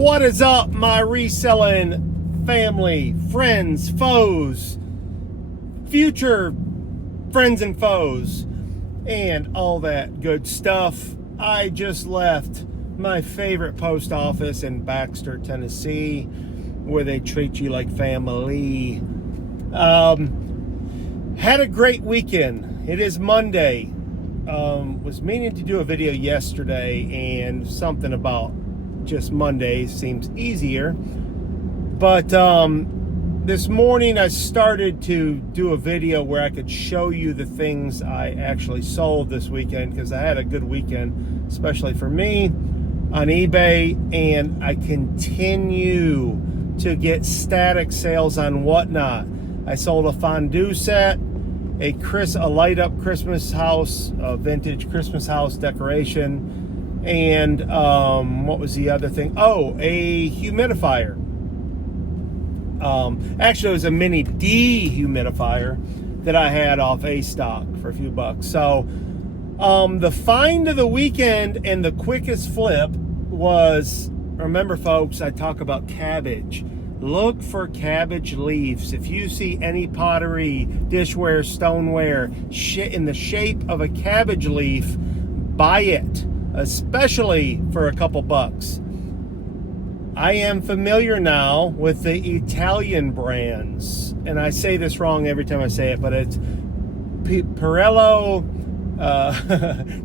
What is up, my reselling family, friends, foes, future friends and foes, and all that good stuff? I just left my favorite post office in Baxter, Tennessee, where they treat you like family. Had a great weekend. It is Monday. Was meaning to do a video yesterday, and something about just Monday seems easier. But this morning I started to do a video where I could show you the things I actually sold this weekend, because I had a good weekend, especially for me, on eBay, and I continue to get static sales on Whatnot. I sold a fondue set, a light up Christmas house, a vintage Christmas house decoration, and what was the other thing? Oh, a humidifier. Actually, it was a mini dehumidifier that I had off A-Stock for a few bucks. So the find of the weekend and the quickest flip was, remember folks, I talk about cabbage. Look for cabbage leaves. If you see any pottery, dishware, stoneware in the shape of a cabbage leaf, buy it, especially for a couple bucks. I am familiar now with the Italian brands, and I say this wrong every time I say it, but it's Pirello.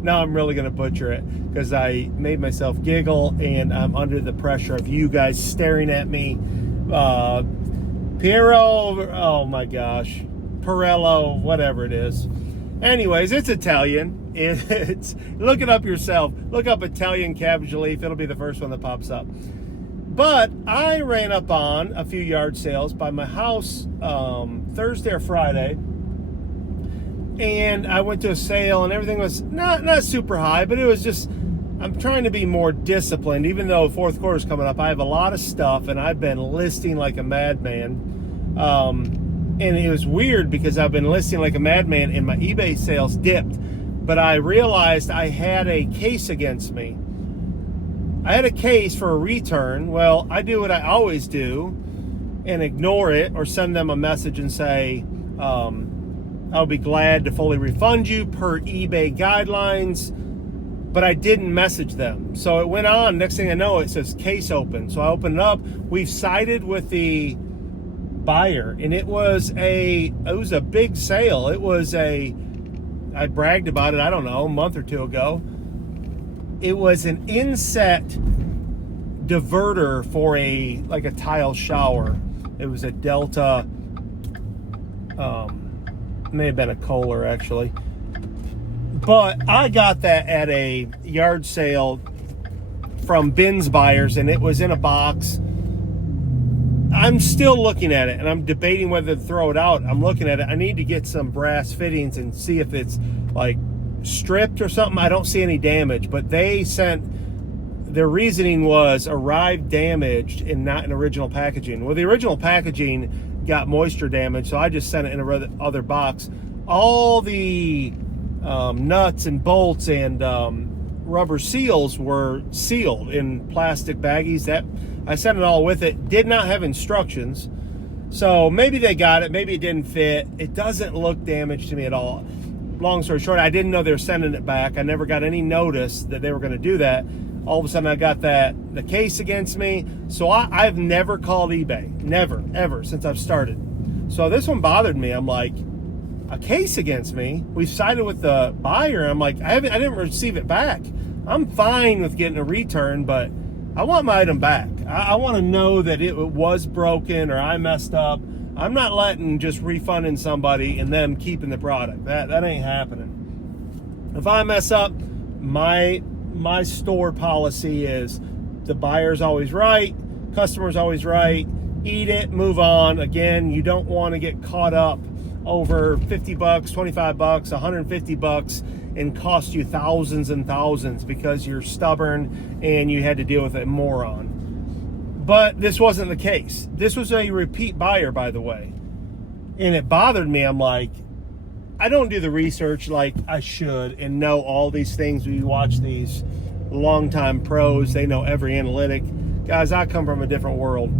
Now I'm really going to butcher it because I made myself giggle, and I'm under the pressure of you guys staring at me. Piero, oh my gosh, Pirello, whatever it is. Anyways, it's Italian. It's look it up yourself. Look up Italian cabbage leaf. It'll be the first one that pops up. But I ran up on a few yard sales by my house Thursday or Friday, and I went to a sale, and everything was not super high, but it was just, I'm trying to be more disciplined. Even though fourth quarter is coming up, I have a lot of stuff, and I've been listing like a madman. And it was weird because I've been listing like a madman, and my eBay sales dipped. But I realized I had a case against me. I had a case for a return. Well, I do what I always do and ignore it, or send them a message and say, I'll be glad to fully refund you per eBay guidelines. But I didn't message them. So it went on. Next thing I know, it says case open. So I opened it up. We've sided with the buyer, and it was a big sale. I bragged about it, I don't know, a month or two ago. It was an inset diverter for a tile shower. It was a Delta, may have been a Kohler actually. But I got that at a yard sale from Bins Buyers, and it was in a box. I'm still looking at it, and I'm debating whether to throw it out. I'm looking at it. I need to get some brass fittings and see if it's like stripped or something. I don't see any damage, but they sent, their reasoning was arrived damaged and not in original packaging. Well, the original packaging got moisture damage, so I just sent it in a other box. All the nuts and bolts and rubber seals were sealed in plastic baggies. That I sent it all with it. Did not have instructions, so maybe they got it, maybe it didn't fit. It doesn't look damaged to me at all. Long story short, I didn't know they were sending it back. I never got any notice that they were going to do that. All of a sudden I got the case against me. So I've never called eBay, never, ever, since I've started. So this one bothered me. I'm like, a case against me? We've sided with the buyer. I'm like, I didn't receive it back. I'm fine with getting a return, but I want my item back. I want to know that it was broken or I messed up. I'm not letting just refunding somebody and them keeping the product. That ain't happening. If I mess up, my store policy is the buyer's always right, customer's always right. Eat it, move on. Again, you don't want to get caught up over 50 bucks, 25 bucks, 150 bucks and cost you thousands and thousands because you're stubborn and you had to deal with a moron. But this wasn't the case. This was a repeat buyer, by the way. And it bothered me. I'm like, I don't do the research like I should and know all these things. We watch these longtime pros. They know every analytic. Guys, I come from a different world.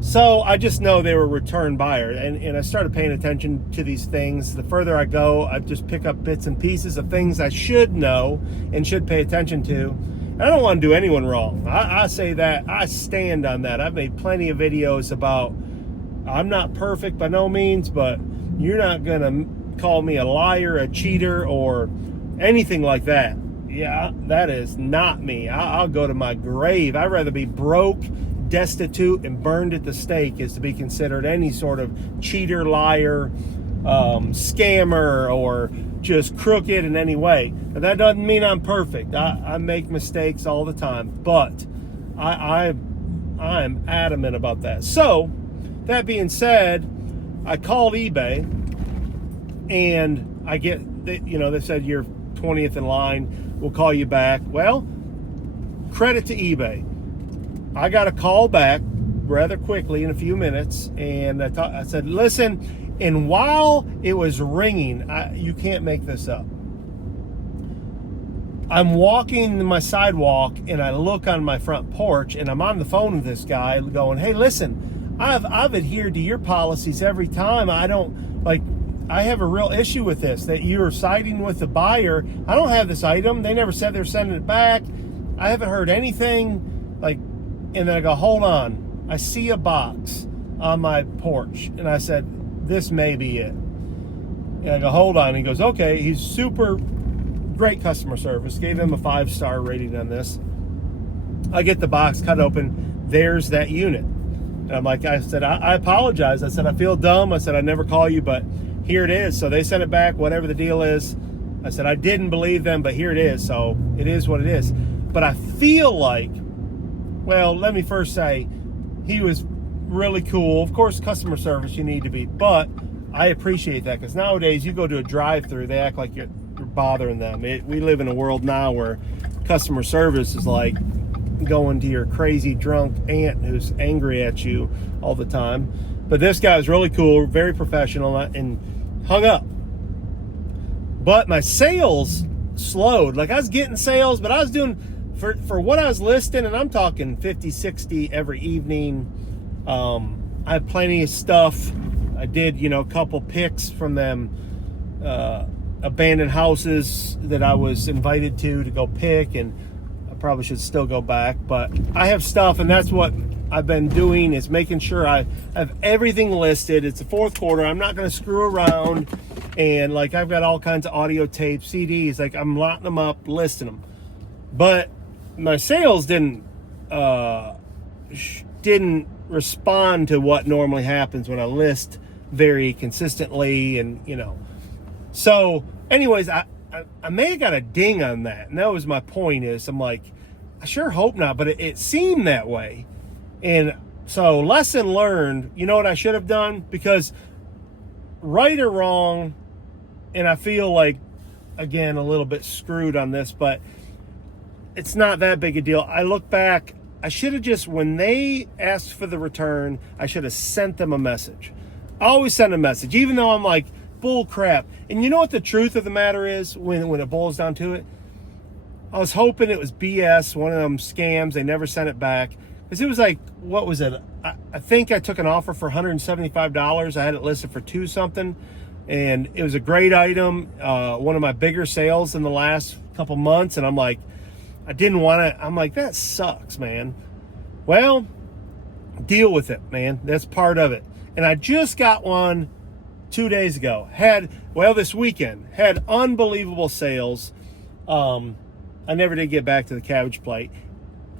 So I just know they were return buyers, and I started paying attention to these things. The further I go, I just pick up bits and pieces of things I should know and should pay attention to. And I don't want to do anyone wrong. I say that. I stand on that. I've made plenty of videos about I'm not perfect by no means, but you're not going to call me a liar, a cheater, or anything like that. Yeah, that is not me. I'll go to my grave. I'd rather be broke, destitute, and burned at the stake is to be considered any sort of cheater, liar, scammer, or just crooked in any way. But that doesn't mean I'm perfect. I make mistakes all the time, but I am adamant about that. So that being said, I called eBay, and I get, they said you're 20th in line. We'll call you back. Well, credit to eBay. I got a call back rather quickly in a few minutes, and I said, listen, and while it was ringing, you can't make this up. I'm walking my sidewalk, and I look on my front porch, and I'm on the phone with this guy going, hey, listen, I've adhered to your policies every time. I have a real issue with this, that you're siding with the buyer. I don't have this item. They never said they're sending it back. I haven't heard anything. And then I go, hold on. I see a box on my porch. And I said, this may be it. And I go, hold on. And he goes, okay. He's super great customer service. Gave him a 5-star rating on this. I get the box cut open. There's that unit. And I said, I apologize. I said, I feel dumb. I said, I never call you, but here it is. So they sent it back, whatever the deal is. I said, I didn't believe them, but here it is. So it is what it is. But I feel like, well, let me first say, he was really cool. Of course, customer service, you need to be, but I appreciate that, because nowadays you go to a drive-through, they act like you're bothering them. We live in a world now where customer service is like going to your crazy drunk aunt who's angry at you all the time. But this guy was really cool, very professional, and hung up. But my sales slowed. Like, I was getting sales, but I was doing, for what I was listing, and I'm talking 50, 60 every evening. I have plenty of stuff. I did, a couple picks from them abandoned houses that I was invited to go pick, and I probably should still go back. But I have stuff, and that's what I've been doing, is making sure I have everything listed. It's the fourth quarter. I'm not going to screw around. And I've got all kinds of audio tapes, CDs. I'm locking them up, listing them. But my sales didn't respond to what normally happens when I list very consistently, and So, anyways, I may have got a ding on that, and that was my point. Is I'm like, I sure hope not, but it seemed that way. And so, lesson learned. You know what I should have done? Because right or wrong, and I feel like, again, a little bit screwed on this, but it's not that big a deal. I look back, I should have just, when they asked for the return, I should have sent them a message. I always send a message, even though I'm like, bull crap. And you know what the truth of the matter is when it boils down to it? I was hoping it was BS, one of them scams. They never sent it back. Because it was like, what was it? I think I took an offer for $175. I had it listed for $2 something. And it was a great item. One of my bigger sales in the last couple months. And I'm like, I didn't want to. I'm like, that sucks, man. Well, deal with it, man. That's part of it. And I just got one 2 days ago. This weekend. Had unbelievable sales. I never did get back to the cabbage plate.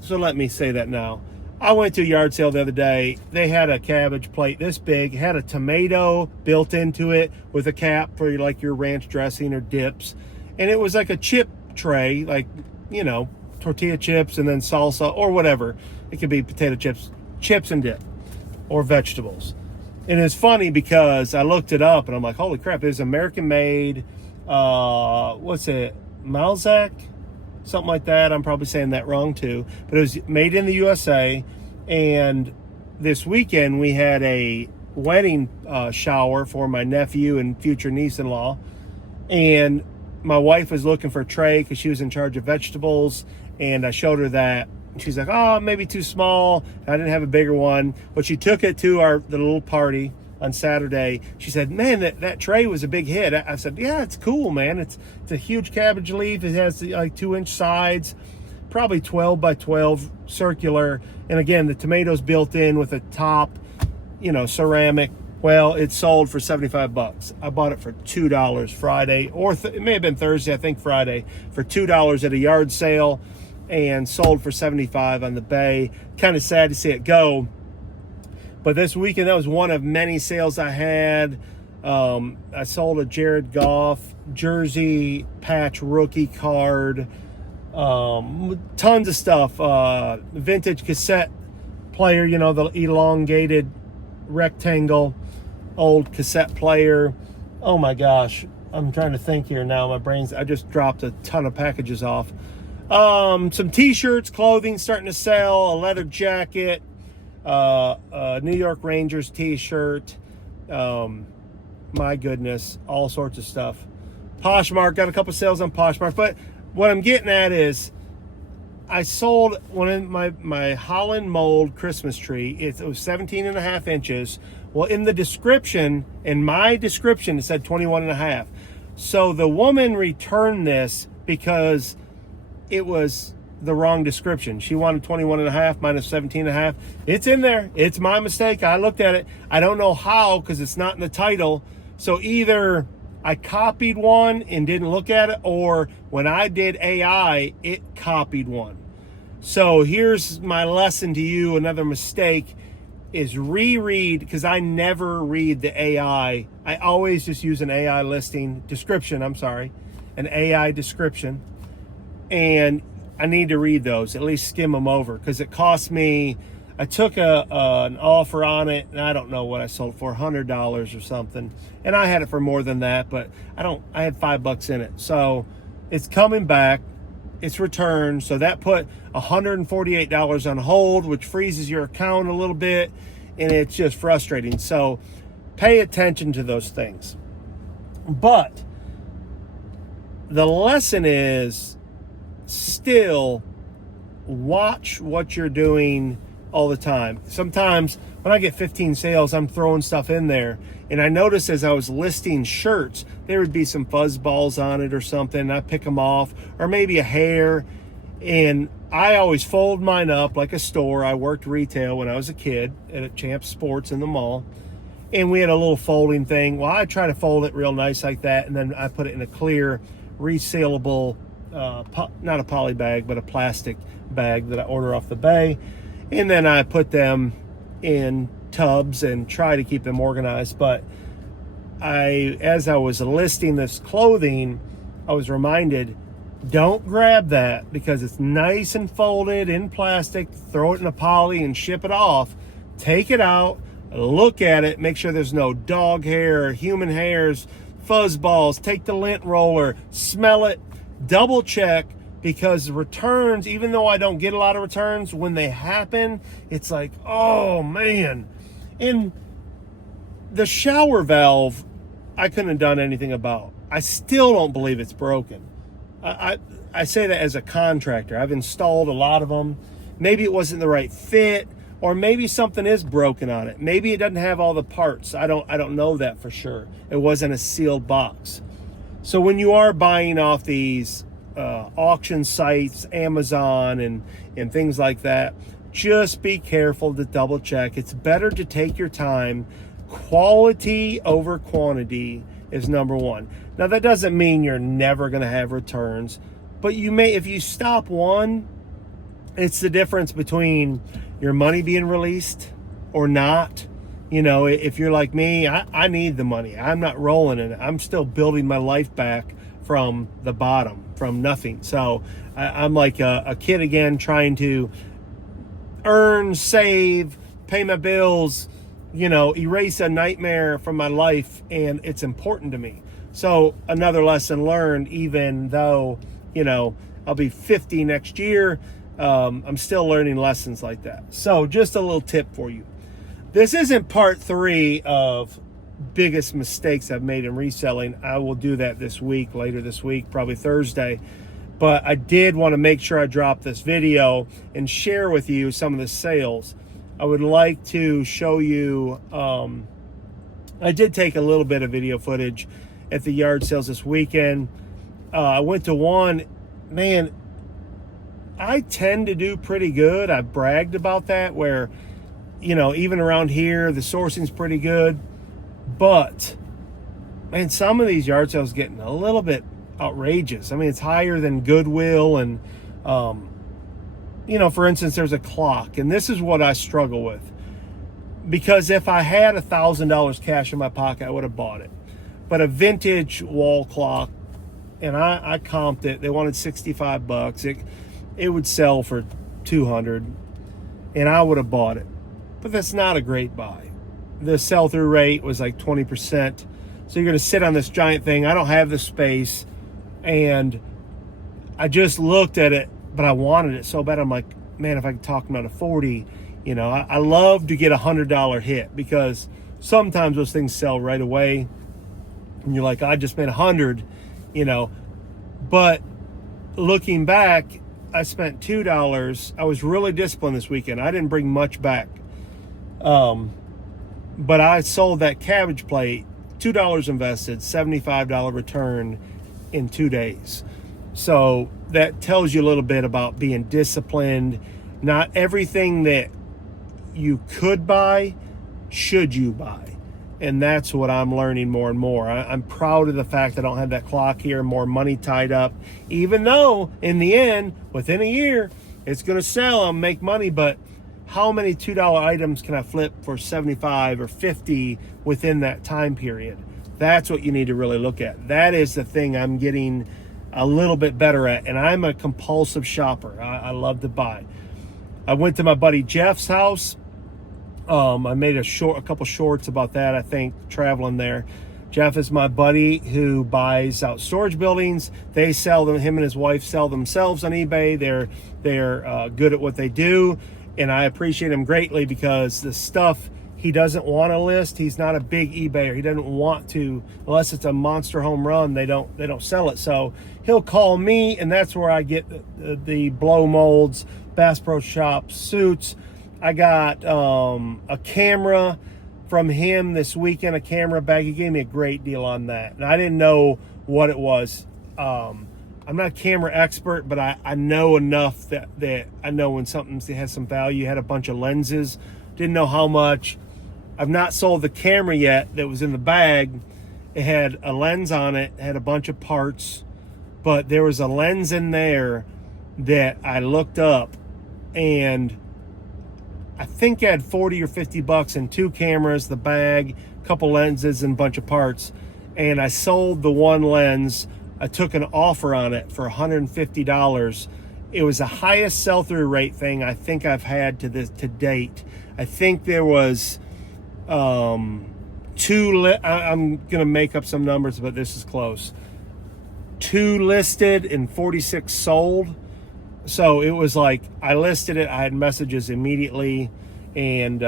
So let me say that now. I went to a yard sale the other day. They had a cabbage plate this big. It had a tomato built into it with a cap for your ranch dressing or dips. And it was like a chip tray, tortilla chips and then salsa or whatever. It could be potato chips and dip, or vegetables. And it's funny because I looked it up and I'm like, holy crap, it was American made. What's it? Malzac? Something like that. I'm probably saying that wrong too. But it was made in the USA. And this weekend we had a wedding shower for my nephew and future niece-in-law. And my wife was looking for a tray because she was in charge of vegetables. And I showed her that She's like, oh, maybe too small. I didn't have a bigger one. But she took it to the little party on Saturday. She said, man, that tray was a big hit. I said, yeah, it's cool, man. It's a huge cabbage leaf. It has like 2-inch sides, probably 12 by 12 circular. And again, the tomatoes built in with a top, ceramic. Well, it sold for $75. I bought it for $2 Friday, or it may have been Thursday, I think Friday, for $2 at a yard sale, and sold for $75 on the bay. Kind of sad to see it go. But this weekend, that was one of many sales I had. I sold a Jared Goff jersey patch rookie card. Tons of stuff. Vintage cassette player, the elongated rectangle old cassette player. Oh my gosh, I'm trying to think here now. I just dropped a ton of packages off. Some t-shirts, clothing starting to sell, a leather jacket, a New York Rangers t-shirt. My goodness, all sorts of stuff. Poshmark, got a couple sales on Poshmark. But what I'm getting at is, I sold one of my Holland mold Christmas tree. It was 17.5 inches. Well, in my description, it said 21.5. So the woman returned this because it was the wrong description. She wanted 21.5 minus 17.5. It's in there. It's my mistake. I looked at it. I don't know how, because it's not in the title. So either I copied one and didn't look at it, or when I did AI, it copied one. So here's my lesson to you. Another mistake is reread, because I never read the AI. I always just use an AI description, an AI description. And I need to read those, at least skim them over, because it cost me, I took an offer on it, and I don't know what I sold for, $100 or something. And I had it for more than that, but I had $5 in it. So it's coming back, it's returned. So that put $148 on hold, which freezes your account a little bit, and it's just frustrating. So pay attention to those things. But the lesson is still watch what you're doing all the time. Sometimes when I get 15 sales, I'm throwing stuff in there, and I noticed as I was listing shirts, there would be some fuzz balls on it or something, and I pick them off, or maybe a hair. And I always fold mine up like a store. I worked retail when I was a kid at Champs Sports in the mall, and we had a little folding thing. Well, I try to fold it real nice like that, and then I put it in a clear resealable, not a poly bag, but a plastic bag that I order off the bay. And then I put them in tubs and try to keep them organized. But as I was listing this clothing, I was reminded, don't grab that, because it's nice and folded in plastic. Throw it in a poly and ship it off. Take it out, look at it, make sure there's no dog hair or human hairs, fuzz balls. Take the lint roller, smell it, double check. Because returns, even though I don't get a lot of returns, when they happen, it's like, oh man. And the shower valve, I couldn't have done anything about. I still don't believe it's broken. I say that as a contractor. I've installed a lot of them. Maybe it wasn't the right fit, or maybe something is broken on it. Maybe it doesn't have all the parts. I don't know that for sure. It wasn't a sealed box. So when you are buying off these auction sites, Amazon and things like that, just be careful to double check. It's better to take your time. Quality over quantity is number one. Now that doesn't mean you're never going to have returns, but you may, if you stop one, it's the difference between your money being released or not. If you're like me, I need the money. I'm not rolling in it. I'm still building my life back from the bottom, from nothing. So I'm like a kid again, trying to earn, save, pay my bills, erase a nightmare from my life, and it's important to me. So another lesson learned, even though, I'll be 50 next year, I'm still learning lessons like that. So just a little tip for you. This isn't part 3 of biggest mistakes I've made in reselling. I will do that later this week, probably Thursday. but I did want to make sure I drop this video and share with you some of the sales. I would like to show you, I did take a little bit of video footage at the yard sales this weekend. I went to one, man, I tend to do pretty good. I've bragged about that, where, you know, even around here, the sourcing's pretty good. But, man, some of these yard sales getting a little bit outrageous. I mean, it's higher than Goodwill. And, you know, for instance, there's a clock. And this is what I struggle with. Because if I had $1,000 cash in my pocket, I would have bought it. But a vintage wall clock, and I comped it. They wanted $65. It would sell for $200, and I would have bought it. But that's not a great buy. The sell-through rate was like 20%. So you're going to sit on this giant thing. I don't have the space, and I just looked at it, but I wanted it so bad. I'm like, man, if I could talk them out of 40, you know, I love to get a $100 hit, because sometimes those things sell right away, and you're like, I just made 100, you know. But looking back, I spent $2. I was really disciplined this weekend. I didn't bring much back. But I sold that cabbage plate, $2 invested, $75 return in 2 days. So that tells you a little bit about being disciplined. Not everything that you could buy should you buy. And that's what I'm learning more and more. I'm proud of the fact I don't have that clock here, more money tied up, even though in the end, within a year, it's going to sell and make money. But how many $2 items can I flip for 75 or 50 within that time period? That's what you need to really look at. That is the thing I'm getting a little bit better at. And I'm a compulsive shopper. I love to buy. I went to my buddy Jeff's house. I made a couple shorts about that, I think, traveling there. Jeff is my buddy who buys out storage buildings. They sell them. Him and his wife sell themselves on eBay. They're good at what they do, and I appreciate him greatly, because the stuff he doesn't want to list, he's not a big eBayer. He doesn't want to, unless it's a monster home run. They don't sell it. So he'll call me, and that's where I get the blow molds, Bass Pro Shop suits. I got a camera from him this weekend, a camera bag. He gave me a great deal on that, and I didn't know what it was. I'm not a camera expert, but I know enough that I know when something has some value. Had a bunch of lenses, didn't know how much. I've not sold the camera yet that was in the bag. It had a lens on it, had a bunch of parts, but there was a lens in there that I looked up, and I think I had 40 or 50 bucks in 2 cameras, the bag, a couple lenses, and a bunch of parts. And I sold the one lens. I took an offer on it for $150. It was the highest sell-through rate thing I think I've had to date. I think there was I'm gonna make up some numbers, but this is close. 2 listed and 46 sold. So it was like, I listed it, I had messages immediately, and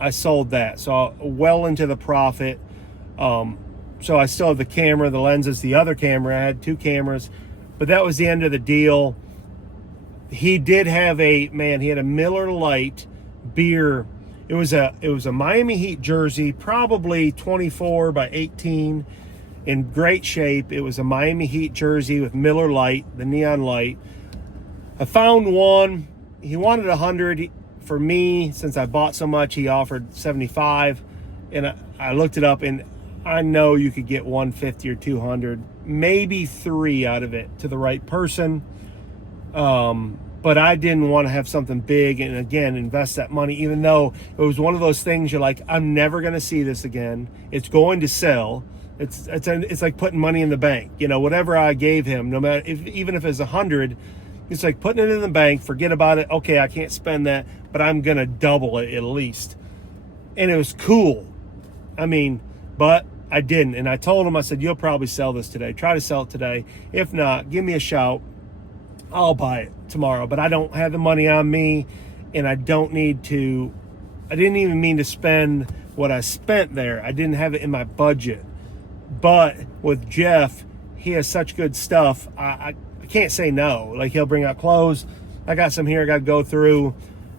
I sold that. So well into the profit. So I still have the camera, the lenses, the other camera. I had 2 cameras, but that was the end of the deal. He did have he had a Miller Lite beer. It was a Miami Heat jersey, probably 24 by 18, in great shape. It was a Miami Heat jersey with Miller Lite, the neon light. I found one. He wanted 100 for me. Since I bought so much, he offered 75, and I looked it up, and I know you could get 150 or 200, maybe 3 out of it to the right person. But I didn't want to have something big and, again, invest that money, even though it was one of those things you're like, I'm never going to see this again. It's going to sell. It's like putting money in the bank. You know, whatever I gave him, no matter even if it's 100. It's like putting it in the bank, forget about it. Okay, I can't spend that, but I'm going to double it at least. And it was cool. I mean, but I didn't. And I told him, I said, you'll probably sell this today. Try to sell it today. If not, give me a shout. I'll buy it tomorrow. But I don't have the money on me, and I don't need to. I didn't even mean to spend what I spent there. I didn't have it in my budget. But with Jeff, he has such good stuff. I can't say no. Like, he'll bring out clothes. I got some here I got to go through.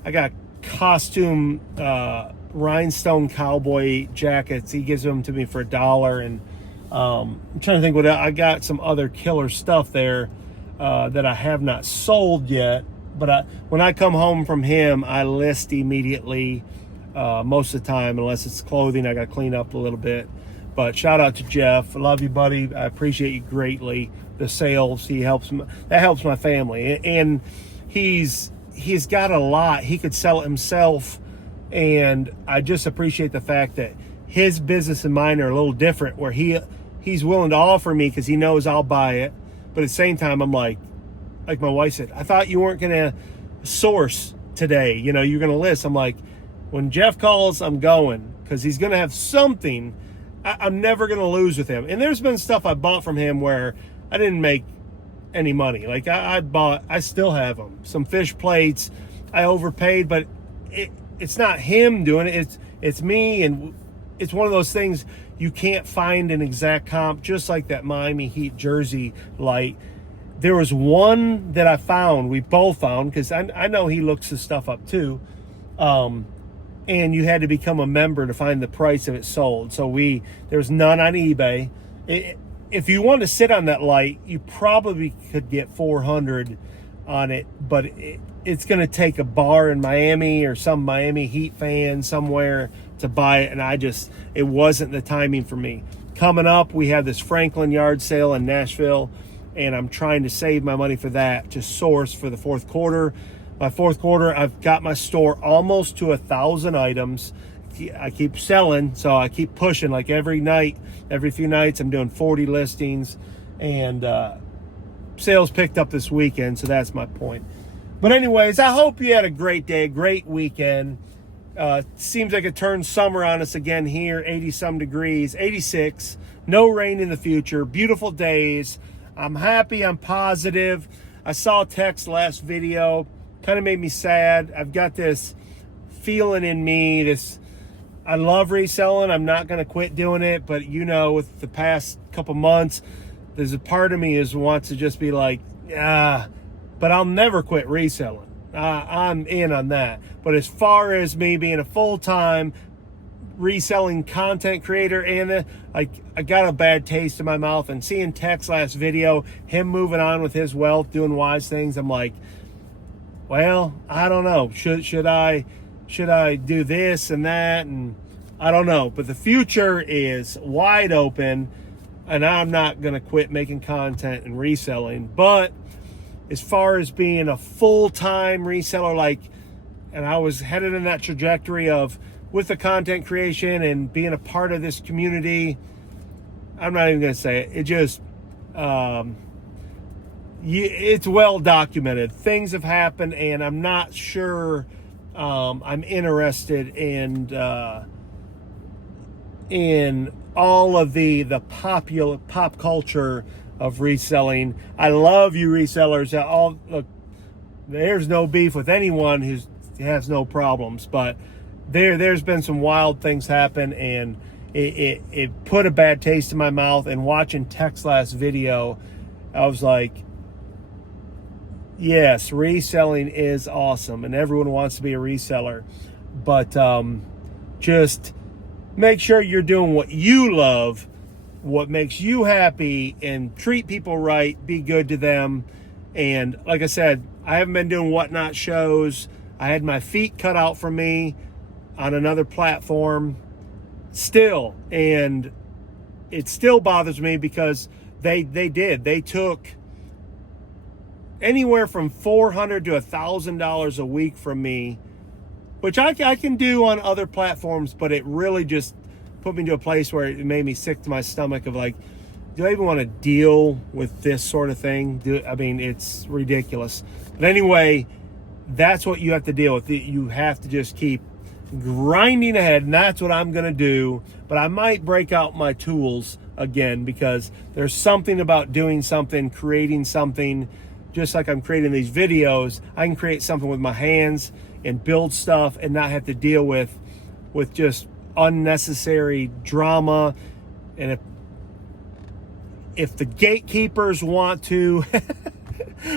I got costume rhinestone cowboy jackets. He gives them to me for $1. And I'm trying to think what I got. Some other killer stuff there that I have not sold yet. But when I come home from him, I list immediately most of the time, unless it's clothing I got to clean up a little bit. But shout out to Jeff. I love you, buddy. I appreciate you greatly. The sales, that helps my family. And he's got a lot. He could sell it himself. And I just appreciate the fact that his business and mine are a little different, where he's willing to offer me because he knows I'll buy it. But at the same time, I'm like my wife said, I thought you weren't going to source today. You're going to list. I'm like, when Jeff calls, I'm going, because he's going to have something. I'm never going to lose with him. And there's been stuff I bought from him where I didn't make any money. Like I still have them. Some fish plates I overpaid, but it's not him doing it. It's me. And it's one of those things you can't find an exact comp, just like that Miami Heat jersey light. There was one that I found, we both found, because I know he looks his stuff up too. And you had to become a member to find the price of it sold. So there's none on eBay. If you want to sit on that light, you probably could get $400 on it, but it's going to take a bar in Miami or some Miami Heat fan somewhere to buy it. And it wasn't the timing for me. Coming up, we have this Franklin yard sale in Nashville, and I'm trying to save my money for that to source for the fourth quarter. My fourth quarter, I've got my store almost to 1,000 items. I keep selling, so I keep pushing. Like every few nights, I'm doing 40 listings, and sales picked up this weekend, so that's my point. But anyways, I hope you had a great day, great weekend. Seems like it turned summer on us again here, 80-some degrees, 86, no rain in the future, beautiful days. I'm happy, I'm positive. I saw a text last video. Kind of made me sad. I've got this feeling in me, I love reselling. I'm not going to quit doing it, but with the past couple months, there's a part of me wants to just be like, but I'll never quit reselling. I'm in on that. But as far as me being a full-time reselling content creator, and I got a bad taste in my mouth, and seeing Tech's last video, him moving on with his wealth, doing wise things, I'm like, well, I don't know. Should I do this and that? And I don't know. But the future is wide open, and I'm not going to quit making content and reselling. But as far as being a full-time reseller, and I was headed in that trajectory of with the content creation and being a part of this community, I'm not even going to say it. It just... it's well documented. Things have happened, and I'm not sure I'm interested in all of the pop culture of reselling. I love you resellers. Look, there's no beef with anyone who has no problems, but there's been some wild things happen, and it put a bad taste in my mouth. And watching Tech's last video, I was like, yes, reselling is awesome, and everyone wants to be a reseller. But just make sure you're doing what you love, what makes you happy, and treat people right, be good to them. And like I said, I haven't been doing whatnot shows. I had my feet cut out for me on another platform still, and it still bothers me because they took anywhere from $400 to $1,000 a week from me, which I can do on other platforms, but it really just put me to a place where it made me sick to my stomach of like, do I even want to deal with this sort of thing? It's ridiculous. But anyway, that's what you have to deal with. You have to just keep grinding ahead, and that's what I'm going to do. But I might break out my tools again, because there's something about doing something, creating something. Just like I'm creating these videos, I can create something with my hands and build stuff and not have to deal with just unnecessary drama. And if the gatekeepers want to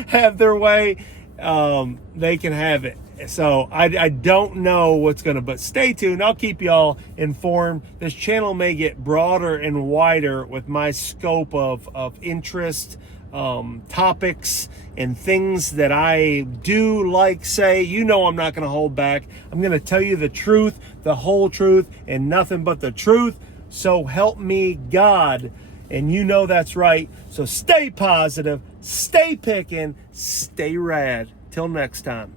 have their way, they can have it. So I don't know what's going to, but stay tuned. I'll keep y'all informed. This channel may get broader and wider with my scope of interest, topics and things that I do like say. You know I'm not going to hold back. I'm going to tell you the truth, the whole truth, and nothing but the truth. So help me God. And you know that's right. So stay positive, stay picking, stay rad. Till next time.